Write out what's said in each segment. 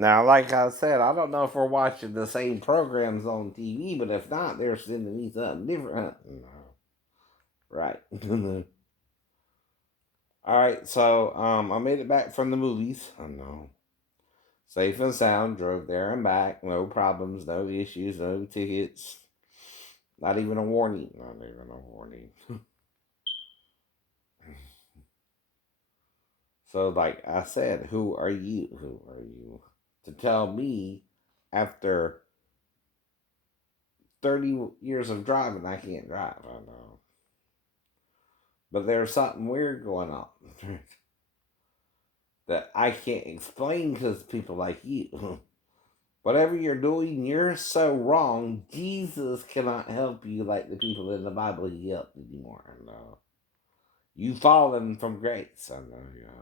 Now, like I said, I don't know if we're watching the same programs on TV, but if not, they're sending me something different. No. Right. All right, so I made it back from the movies. I know. Safe and sound, drove there and back. No problems, no issues, no tickets. Not even a warning. Not even a warning. So, like I said, who are you? Who are you to tell me after 30 years of driving I can't drive? I know. But there's something weird going on that I can't explain because people like you. Whatever you're doing, you're so wrong. Jesus cannot help you like the people in the Bible he helped anymore. I know. You've fallen from grace. I know you have.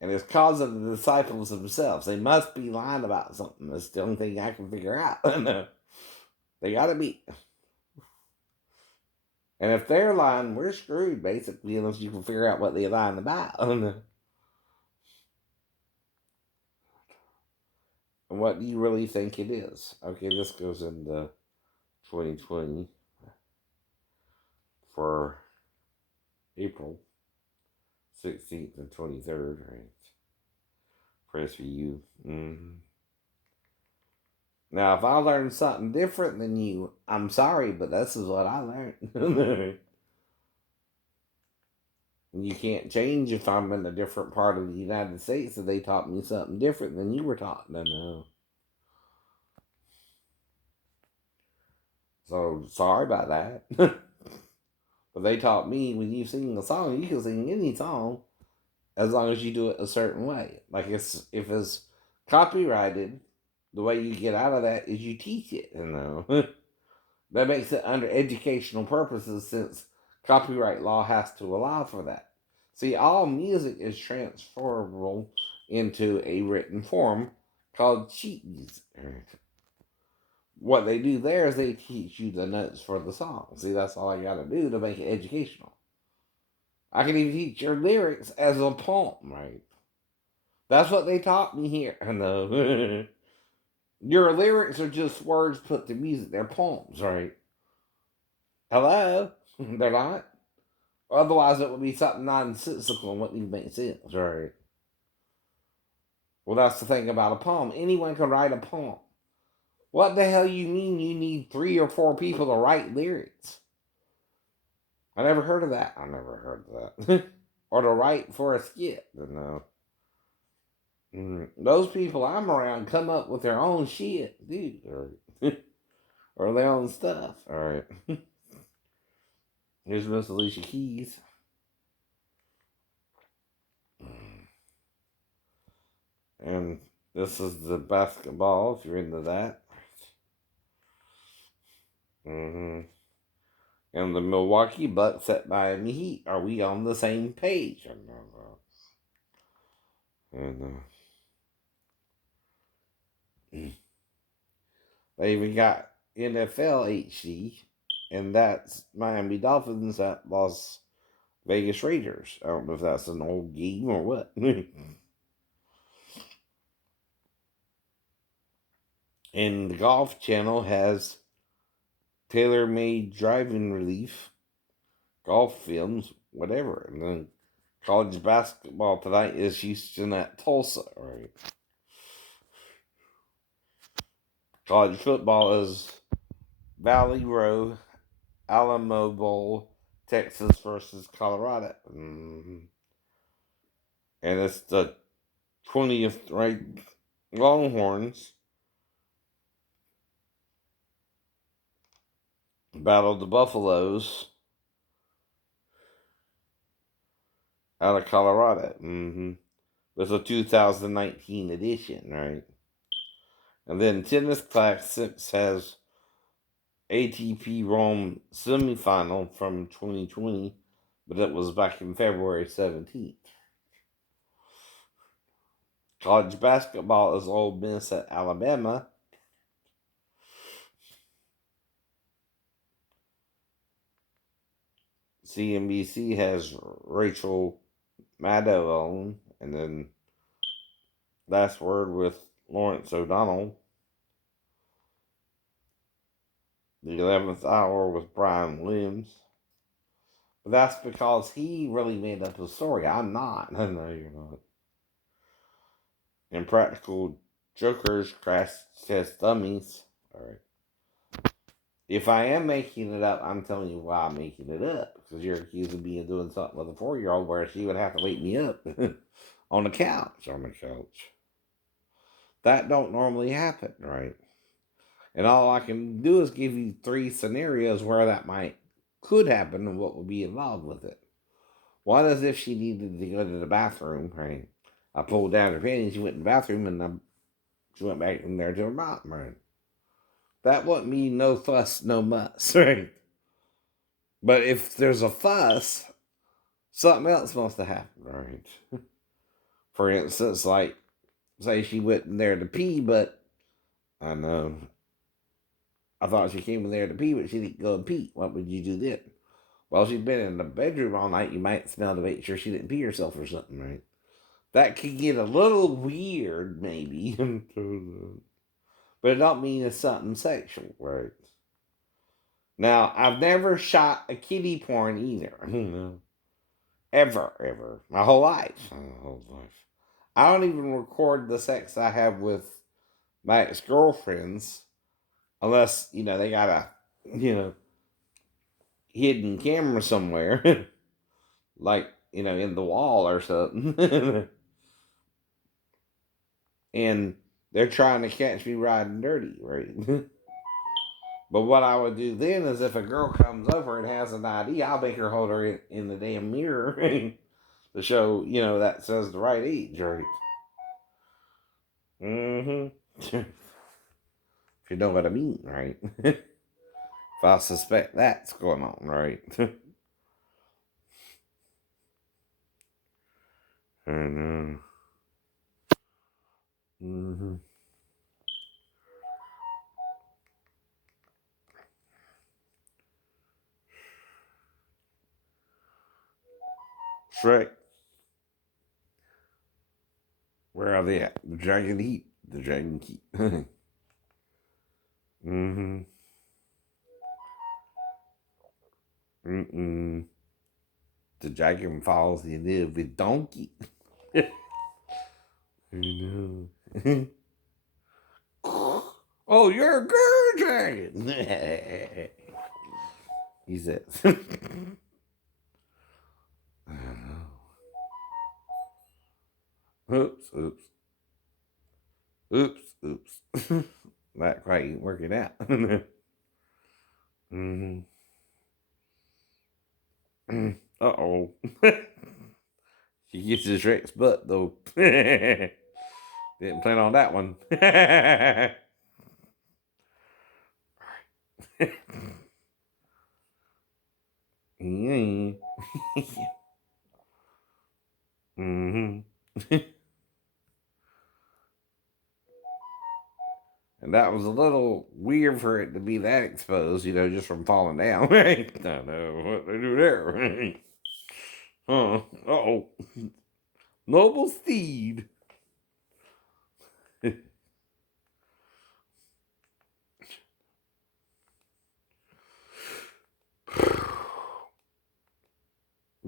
And it's causing the disciples themselves. They must be lying about something. That's the only thing I can figure out. I know. They gotta be. And if they're lying, we're screwed, basically, unless you can figure out what they're lying about. I know. And what do you really think it is? Okay, this goes into 2020 for April 16th and 23rd, right? Press for you. Now, if I learned something different than you, I'm sorry, but this is what I learned. You can't change if I'm in a different part of the United States and they taught me something different than you were taught. No. So, sorry about that. But they taught me when you sing a song, you can sing any song as long as you do it a certain way. Like if it's copyrighted, the way you get out of that is you teach it. That makes it under educational purposes since copyright law has to allow for that. See, all music is transferable into a written form called sheet music. What they do there is they teach you the notes for the song. See, that's all I got to do to make it educational. I can even teach your lyrics as a poem, right? That's what they taught me here. I know. Your lyrics are just words put to music. They're poems, right? Hello? They're not? Otherwise, it would be something nonsensical and wouldn't even make sense, right? Well, that's the thing about a poem. Anyone can write a poem. What the hell you mean you need 3 or 4 people to write lyrics? I never heard of that. I never heard of that. Or to write for a skit. No. Those people I'm around come up with their own shit, dude. Or their own stuff. All right. Here's Miss Alicia Keys. And this is the basketball, if you're into that. Mm-hmm. And the Milwaukee Bucks at Miami Heat. Are we on the same page? And they even got NFL HD, and that's Miami Dolphins at Las Vegas Raiders. I don't know if that's an old game or what. And the Golf Channel has tailor-made driving relief, golf films, whatever. And then college basketball tonight is Houston at Tulsa, right? College football is Valley Row, Alamo Bowl, Texas versus Colorado. And it's the 20th ranked Longhorns battled the Buffaloes out of Colorado. With a 2019 edition, right? And then Tennis Classics has ATP Rome semifinal from 2020, but it was back in February 17th. College basketball is Ole Miss at Alabama. CNBC has Rachel Maddow on, and then Last word with Lawrence O'Donnell. The 11th hour with Brian Williams. But that's because he really made up the story. I'm not. No, you're not. Impractical Jokers, Crash Test Dummies. Alright. If I am making it up, I'm telling you why I'm making it up. Because you're accusing me of doing something with a 4-year-old where she would have to wake me up on the couch. On the couch. That don't normally happen, right? And all I can do is give you 3 scenarios where that could happen and what would be involved with it. One is if she needed to go to the bathroom, right? I pulled down her panties, she went in the bathroom, and she went back in there to her mom, right? That wouldn't be no fuss, no muss, right? But if there's a fuss, something else must have happened, right? For instance, like, say she went in there to pee, but I know, I thought she came in there to pee, but she didn't go and pee. What would you do then? Well, she'd been in the bedroom all night. You might smell to make sure she didn't pee herself or something, right? That could get a little weird, maybe. But it don't mean it's something sexual, right? Now, I've never shot a kitty porn either. Ever. My whole life. I don't even record the sex I have with my ex-girlfriends unless, they got a, hidden camera somewhere. Like, in the wall or something. And they're trying to catch me riding dirty, right? But what I would do then is if a girl comes over and has an ID, I'll make her hold her in the damn mirror to show, that says the right age, right? Mm-hmm. If you know what I mean, right? If I suspect that's going on, right? And, mm-hmm. Shrek, where are they at? The Dragon Heat. The Dragon Keep. Mm-hmm. Mm-mm. The dragon falls in love with donkey. I know. Oh, you're a girl dragon. He says. I know. Oops. Not quite working out. Mm-hmm. Uh-oh. She gets his Rex butt, though. Didn't plan on that one. Mm-hmm. And that was a little weird for it to be that exposed, just from falling down. Right? I know what they do there. Right? Huh. Uh-oh. Noble steed.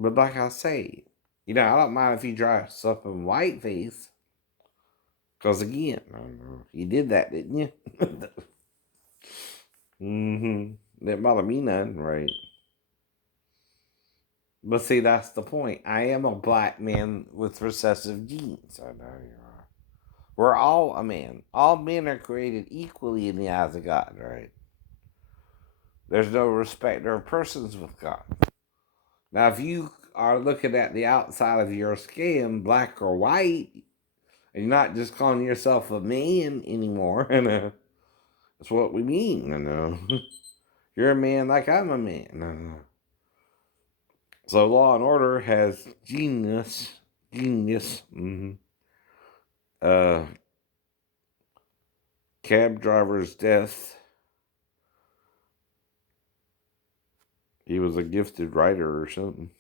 But like I say, I don't mind if he dress up in whiteface. Because again, I don't know, you did that, didn't you? Mm-hmm. Didn't bother me none, right? But see, that's the point. I am a black man with recessive genes. I know you are. We're all a man. All men are created equally in the eyes of God, right? There's no respecter of persons with God. Now, if you are looking at the outside of your skin, black or white, and you're not just calling yourself a man anymore, that's what we mean, You're a man like I'm a man, So Law and Order has genius, uh, cab driver's death. He was a gifted writer or something,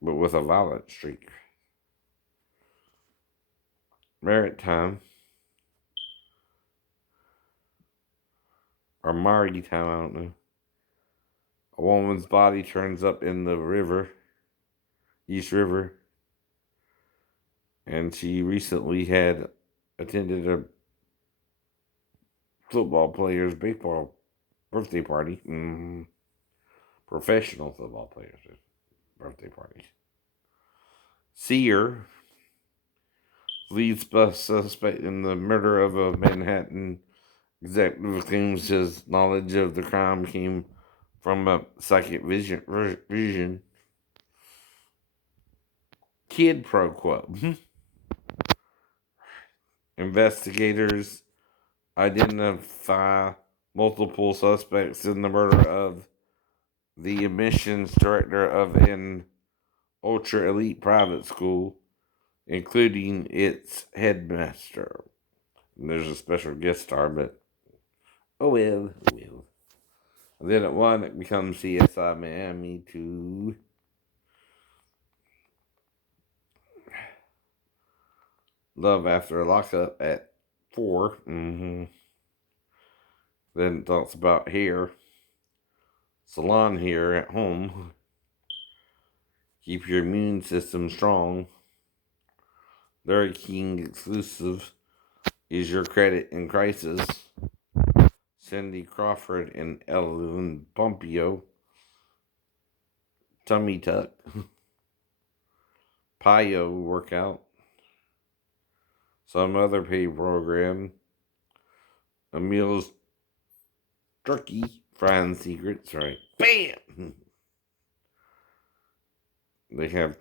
but with a violent streak. Maritime or Maritime, I don't know. A woman's body turns up in the river, East River, and she recently had attended a football player's baseball birthday party. Professional football players' birthday party. Sear, lead suspect in the murder of a Manhattan executive, claims his knowledge of the crime came from a psychic vision. Kid Pro Quo. Investigators identify multiple suspects in the murder of the admissions director of an ultra elite private school, including its headmaster. And there's a special guest star, but oh well, oh well. And then at one, it becomes CSI Miami 2. Love After a Lockup at 4. Then it talks about hair. Salon hair at home. Keep your immune system strong. Larry King exclusive is your credit in crisis. Cindy Crawford and Ellen Pompeo. Tummy tuck. Pio workout. Some other paid program. Emil's turkey frying secrets. Right. Bam! They have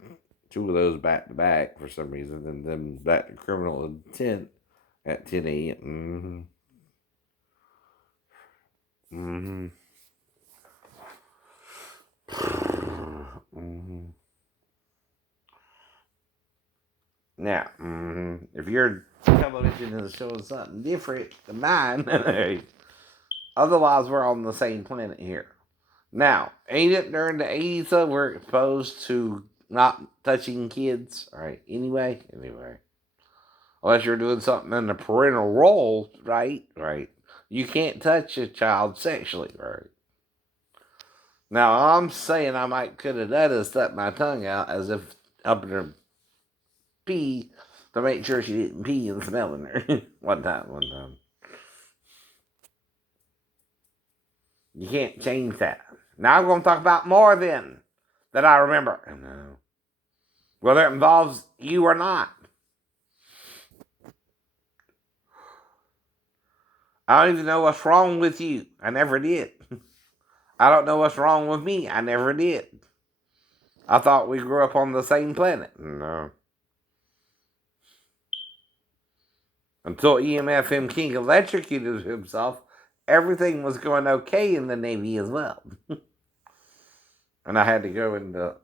two of those back to back for some reason, and then back to criminal intent at 10 a.m. Now, if your television is showing something different than mine, otherwise we're on the same planet here. Now, ain't it during the 80s though we're exposed to not touching kids? Alright, anyway. Unless you're doing something in the parental role, right? Right. You can't touch a child sexually, right? Now, I'm saying I might could have done is stuck my tongue out as if helping her pee to make sure she didn't pee and smelling her. one time. You can't change that. Now I'm going to talk about more then that I remember. No. Whether it involves you or not. I don't even know what's wrong with you. I never did. I don't know what's wrong with me. I never did. I thought we grew up on the same planet. No. Until EMFM King electrocuted himself, everything was going okay in the Navy as well. And I had to go into,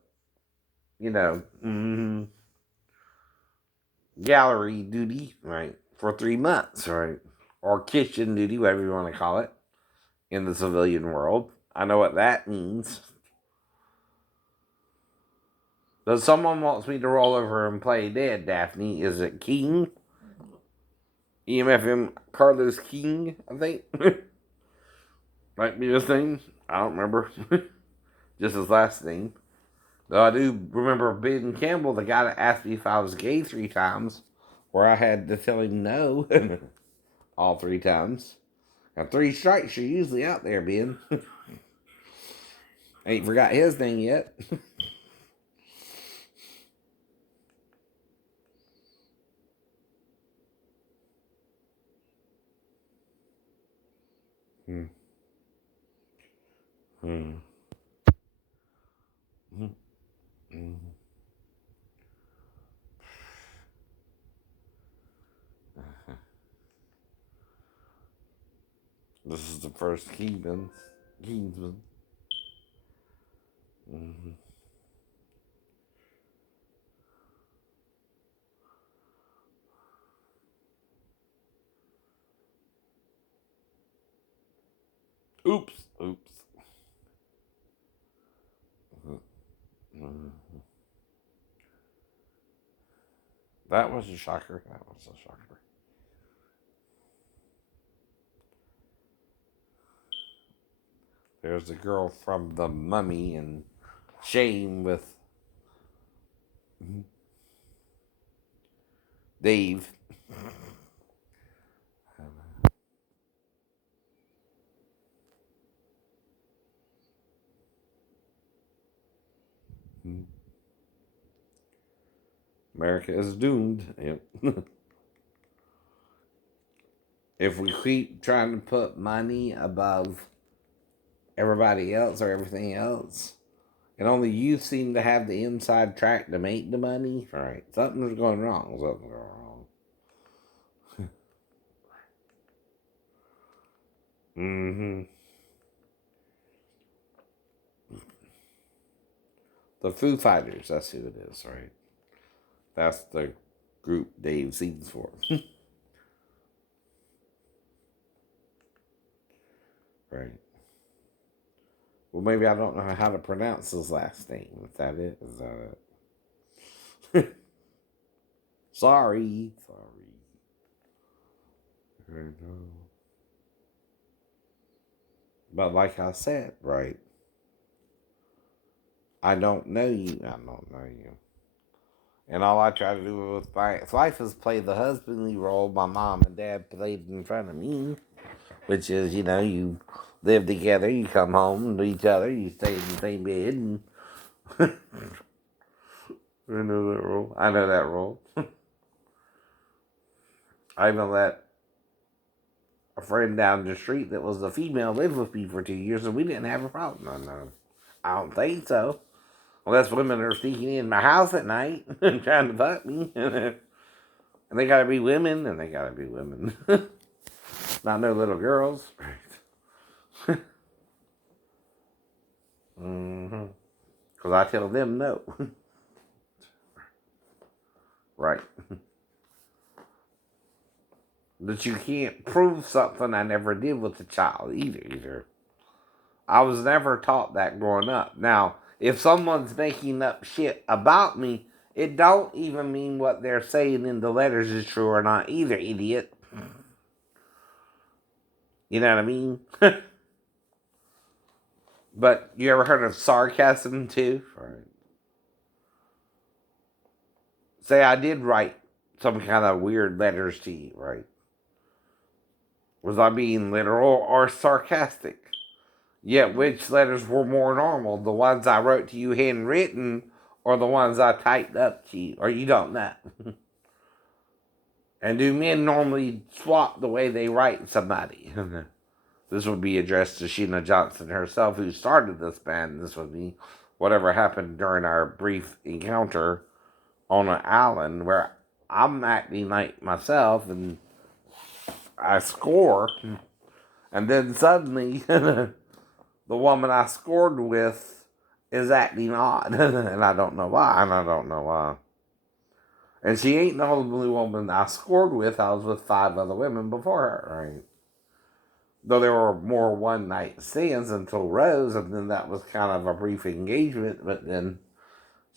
gallery duty, right, for 3 months, right? Or kitchen duty, whatever you want to call it, in the civilian world. I know what that means. So someone wants me to roll over and play dead, Daphne. Is it King? EMFM Carlos King, I think. Might be his name. I don't remember. Just his last name. Though I do remember Ben Campbell, the guy that asked me if I was gay 3 times, where I had to tell him no all 3 times. Now 3 strikes, you're usually out there, Ben. Ain't forgot his name yet. Hmm. Hmm. Hmm. Hmm. This is the first Keensman. Mm-hmm. Oops. Mm-hmm. That was a shocker. That was a shocker. There's the girl from The Mummy and Shame with Dave. America is doomed. Yep. If we keep trying to put money above everybody else or everything else, and only you seem to have the inside track to make the money, right? Something's going wrong. Something's going wrong. Mm-hmm. The Foo Fighters, that's who it is, right? That's the group Dave sings for. Right. Well, maybe I don't know how to pronounce his last name. Is that it? Is that it? Sorry. Sorry. I know. But like I said, right? I don't know you. I don't know you. And all I try to do with my life is play the husbandly role my mom and dad played in front of me, which is, you live together, you come home to each other, you stay in the same bed, and I know that role. I know that role. I even let a friend down the street that was a female live with me for 2 years, and we didn't have a problem. No, I don't think so. Unless women are sneaking in my house at night and trying to fuck me. And they gotta be women, and they gotta be women. Not no little girls. Right. Mm-hmm. Because I tell them no. Right. But you can't prove something I never did with the child either. I was never taught that growing up. Now, if someone's making up shit about me, it don't even mean what they're saying in the letters is true or not either, idiot. You know what I mean? But you ever heard of sarcasm too? Right. Say I did write some kind of weird letters to you, right? Was I being literal or sarcastic? Yet which letters were more normal? The ones I wrote to you handwritten or the ones I typed up to you? Or you don't know? And do men normally swap the way they write somebody? This would be addressed to Sheena Johnson herself, who started this band. This would be whatever happened during our brief encounter on an island where I'm acting like myself and I score. And then suddenly, the woman I scored with is acting odd. And I don't know why. And she ain't the only woman I scored with. I was with 5 other women before her, right? Though there were more one night stands until Rose, and then that was kind of a brief engagement, but then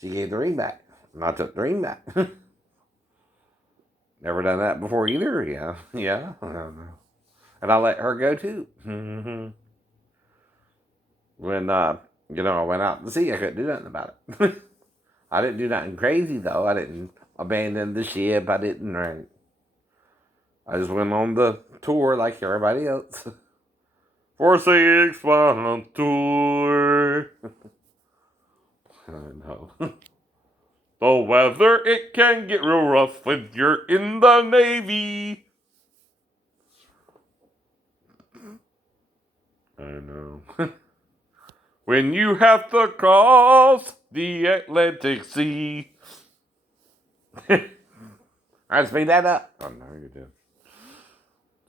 she gave the ring back. And I took the ring back. Never done that before either, yeah. Yeah, I don't know. And I let her go too. Mm-hmm. When, I went out to sea, I couldn't do nothing about it. I didn't do nothing crazy, though. I didn't abandon the ship. I didn't, right? I just went on the tour like everybody else. For 6 months on tour. I know. The weather, it can get real rough when you're in the Navy. I know. When you have to cross the Atlantic Sea. I speed that up. Oh, no, you did.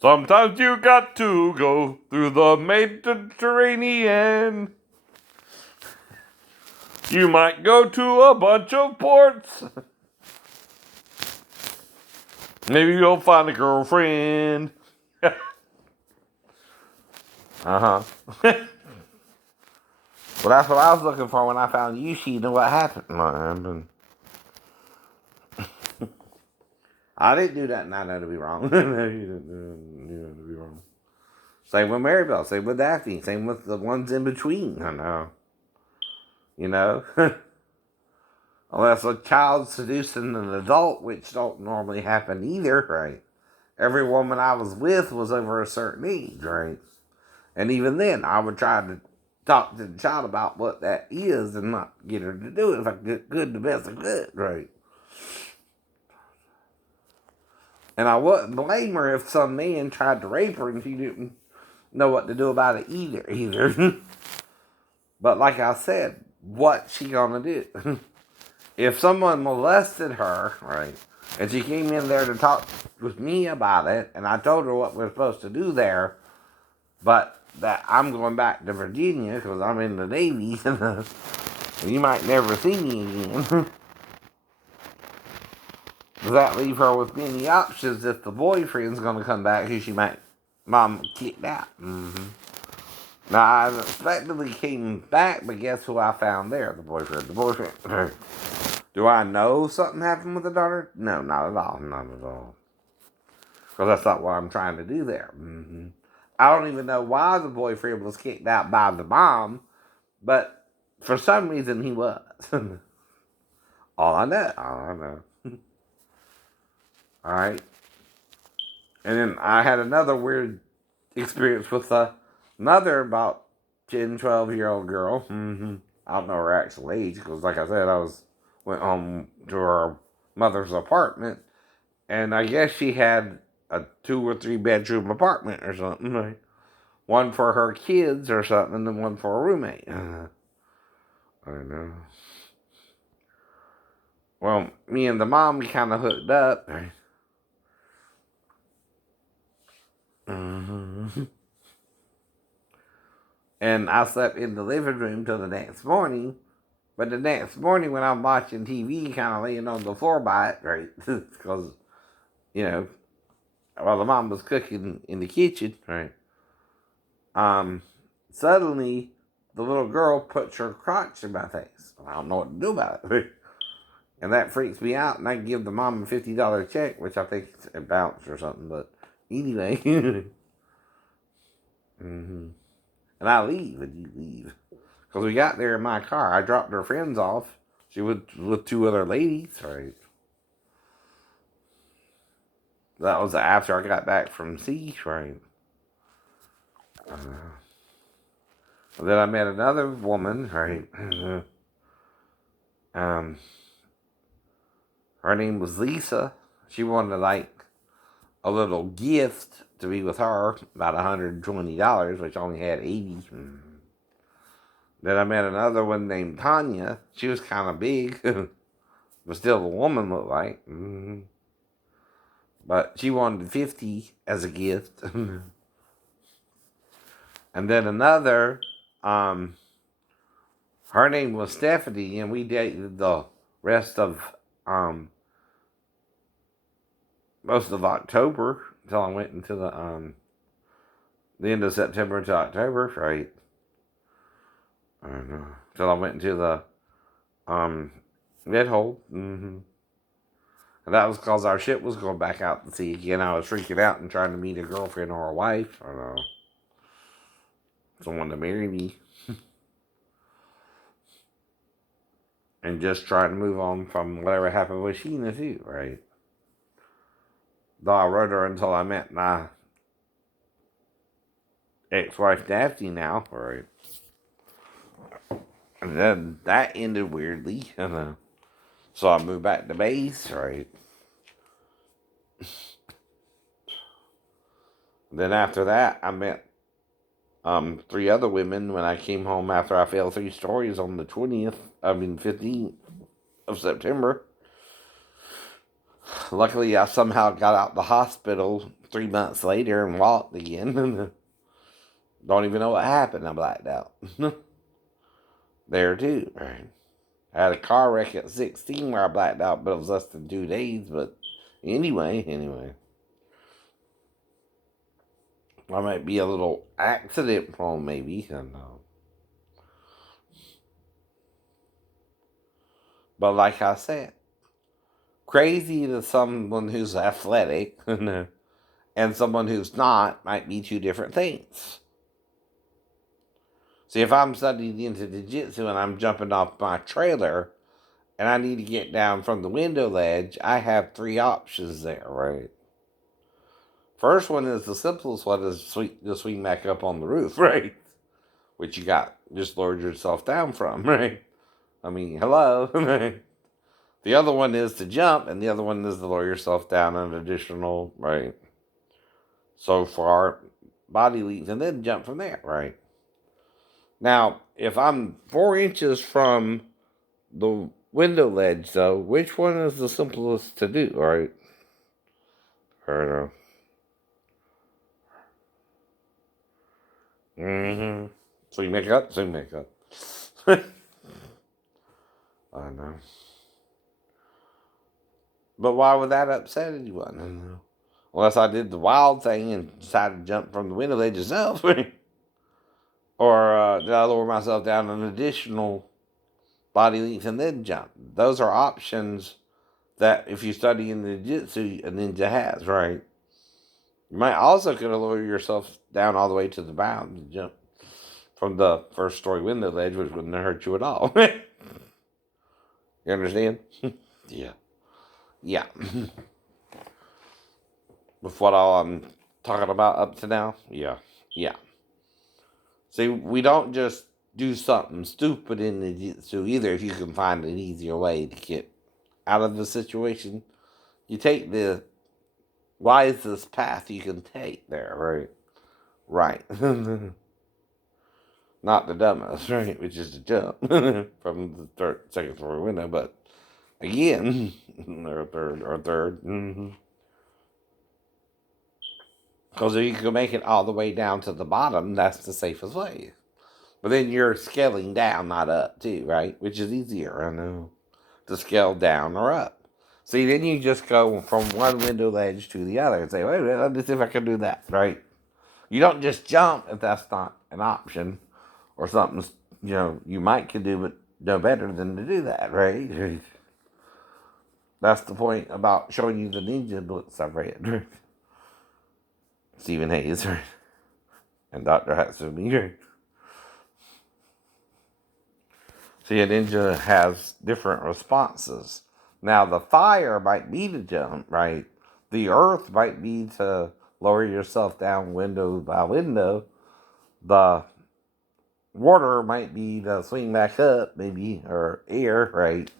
Sometimes you got to go through the Mediterranean. You might go to a bunch of ports. Maybe you'll find a girlfriend. Uh-huh. Well, that's what I was looking for when I found you, she knew what happened. I didn't do that, and I know to be wrong. You know to be wrong. Same with Maribel. Same with Daphne. Same with the ones in between. I know. You know? Unless a child seducing an adult, which don't normally happen either, right? Every woman I was with was over a certain age, right? And even then, I would try to talk to the child about what that is and not get her to do it if I could the best I could, right? And I wouldn't blame her if some man tried to rape her and she didn't know what to do about it either. But like I said, what's she gonna do? If someone molested her, right, and she came in there to talk with me about it, and I told her what we're supposed to do there, but that I'm going back to Virginia because I'm in the Navy, and you might never see me again. Does that leave her with many options if the boyfriend's going to come back who she might mom kicked out? Mm-hmm. Now, I unexpectedly came back, but guess who I found there? The boyfriend. The boyfriend. Do I know something happened with the daughter? No, not at all. Not at all. Because that's not what I'm trying to do there. Mm-hmm. I don't even know why the boyfriend was kicked out by the mom, but for some reason he was. All I know. All I know. All right. And then I had another weird experience with another about 10, 12-year-old girl. Mm-hmm. I don't know her actual age because, like I said, went home to her mother's apartment, and I guess she had a 2 or 3 bedroom apartment or something. Right? One for her kids or something, and then one for a roommate. I know. Well, me and the mom, we kind of hooked up. Mm-hmm. And I slept in the living room till the next morning. But the next morning when I'm watching TV, kind of laying on the floor by it, right? Because, you know, while the mom was cooking in the kitchen, right? Suddenly, the little girl puts her crotch in my face. I don't know what to do about it. And that freaks me out, and I give the mom a $50 check, which I think it bounced or something, but anyway. Mm-hmm. And I leave, and you leave. Because we got there in my car. I dropped her friends off. She was with 2 other ladies, right? That was after I got back from sea, right? Uh, then I met another woman, right? Um, her name was Lisa. She wanted like a little gift to be with her, about $120, which only had 80. Then I met another one named Tanya. She was kind of big, but still a woman looked like. But she wanted 50 as a gift. And then another, her name was Stephanie, and we dated the rest of most of October until I went into the end of September to October, right? I don't know. Until I went into the mid hole. Mm-hmm. And that was because our ship was going back out to sea again. I was freaking out and trying to meet a girlfriend or a wife. I don't know. Someone to marry me. And just trying to move on from whatever happened with Sheena too, right? Though I wrote her until I met my ex-wife Daphne now, right? And then that ended weirdly, so I moved back to base, right? Then after that, I met 3 other women when I came home after I failed 3 stories on the 15th of September. Luckily, I somehow got out the hospital 3 months later and walked again. Don't even know what happened. I blacked out. There too, right? I had a car wreck at 16 where I blacked out, but it was less than 2 days. But anyway. I might be a little accident prone, maybe. I don't know. But like I said, Crazy to someone who's athletic and someone who's not might be two different things. See, if I'm studying into jiu-jitsu and I'm jumping off my trailer and I need to get down from the window ledge, I have three options there, right? First one is the simplest one is to swing back up on the roof, right? Which you got just lowered yourself down from, right? I mean, hello. The other one is to jump, and the other one is to lower yourself down an additional, right? So far, body leaps, and then jump from there, right? Now, if I'm 4 inches from the window ledge, though, which one is the simplest to do, right? Or, swing back up, swing back up. I know. But why would that upset anyone? I don't know. Unless I did the wild thing and decided to jump from the window ledge itself. Or did I lower myself down an additional body length and then jump? Those are options that if you study in the jiu-jitsu, a ninja has, right? You might also could lower yourself down all the way to the ground and jump from the first story window ledge, which wouldn't hurt you at all. You understand? Yeah. Yeah. With what all I'm talking about up to now? Yeah. Yeah. See, we don't just do something stupid in the jiu-jitsu either if you can find an easier way to get out of the situation. You take the wisest path you can take there, right? Right. Not the dumbest, right? Which is to jump from the second story window, but again, or third. Because if you can make it all the way down to the bottom, that's the safest way. But then you're scaling down, not up, too, right? Which is easier, I know, to scale down or up. See, then you just go from one window ledge to the other and say, wait a minute, let me see if I can do that, right? You don't just jump if that's not an option or something, you might could do, but no better than to do that, right? That's the point about showing you the ninja books I've read. Stephen Hayes, and Dr. Hatsumi. See, a ninja has different responses. Now, the fire might be to jump, right? The earth might be to lower yourself down window by window. The water might be to swing back up, maybe, or air, right?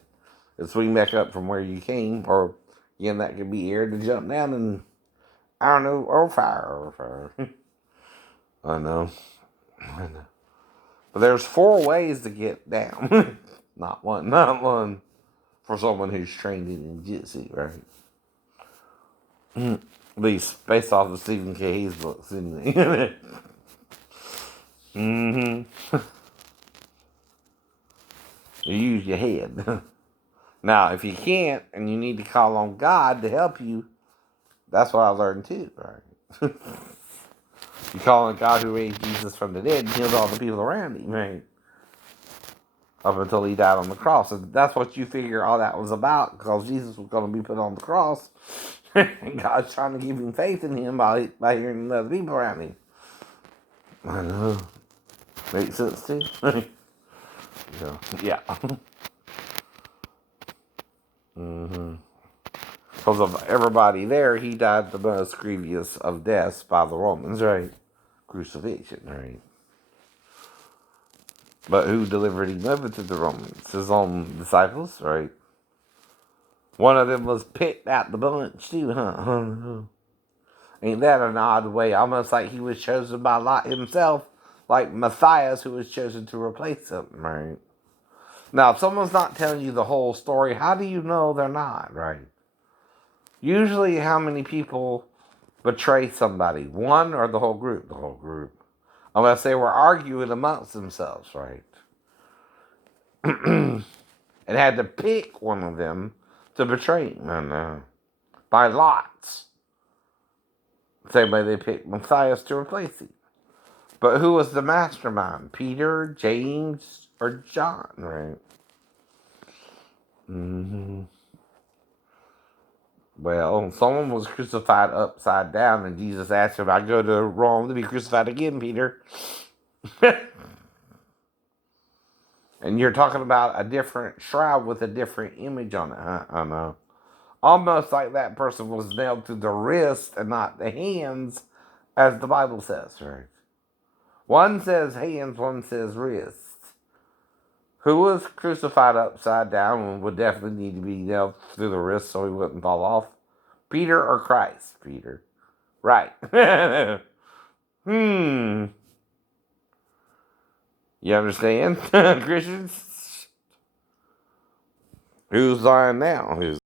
And swing back up from where you came, or again, that could be air to jump down and, I don't know, or fire. I know. But there's 4 ways to get down. Not one. For someone who's trained in jiu-jitsu, right? At least based off of Stephen K. Hayes' books, isn't it? You use your head. Now, if you can't and you need to call on God to help you, that's what I learned too, right? You call on God who raised Jesus from the dead and healed all the people around him, right? Up until he died on the cross. And that's what you figure all that was about, because Jesus was going to be put on the cross. And God's trying to give him faith in him by hearing the other people around him. I know. Makes sense too? Yeah. Because of everybody there, he died the most grievous of deaths by the Romans, right? Crucifixion, right? But who delivered him over to the Romans? His own disciples, right? One of them was picked out the bunch too, huh? Ain't that an odd way? Almost like he was chosen by Lot himself, like Matthias, who was chosen to replace him, right? Now, if someone's not telling you the whole story, how do you know they're not, right? Usually, how many people betray somebody? One or the whole group? The whole group. Unless they were arguing amongst themselves, right? And had to pick one of them to betray him, and by lots. Same way they picked Matthias to replace him. But who was the mastermind? Peter, James, or John, right? Well, someone was crucified upside down, and Jesus asked him, I go to Rome to be crucified again, Peter. And you're talking about a different shroud with a different image on it. I know. Almost like that person was nailed to the wrist and not the hands, as the Bible says, right? One says hands, one says wrists. Who was crucified upside down and would definitely need to be nailed through the wrist so he wouldn't fall off? Peter or Christ? Peter. Right. You understand, Christians? Who's lying now? Who's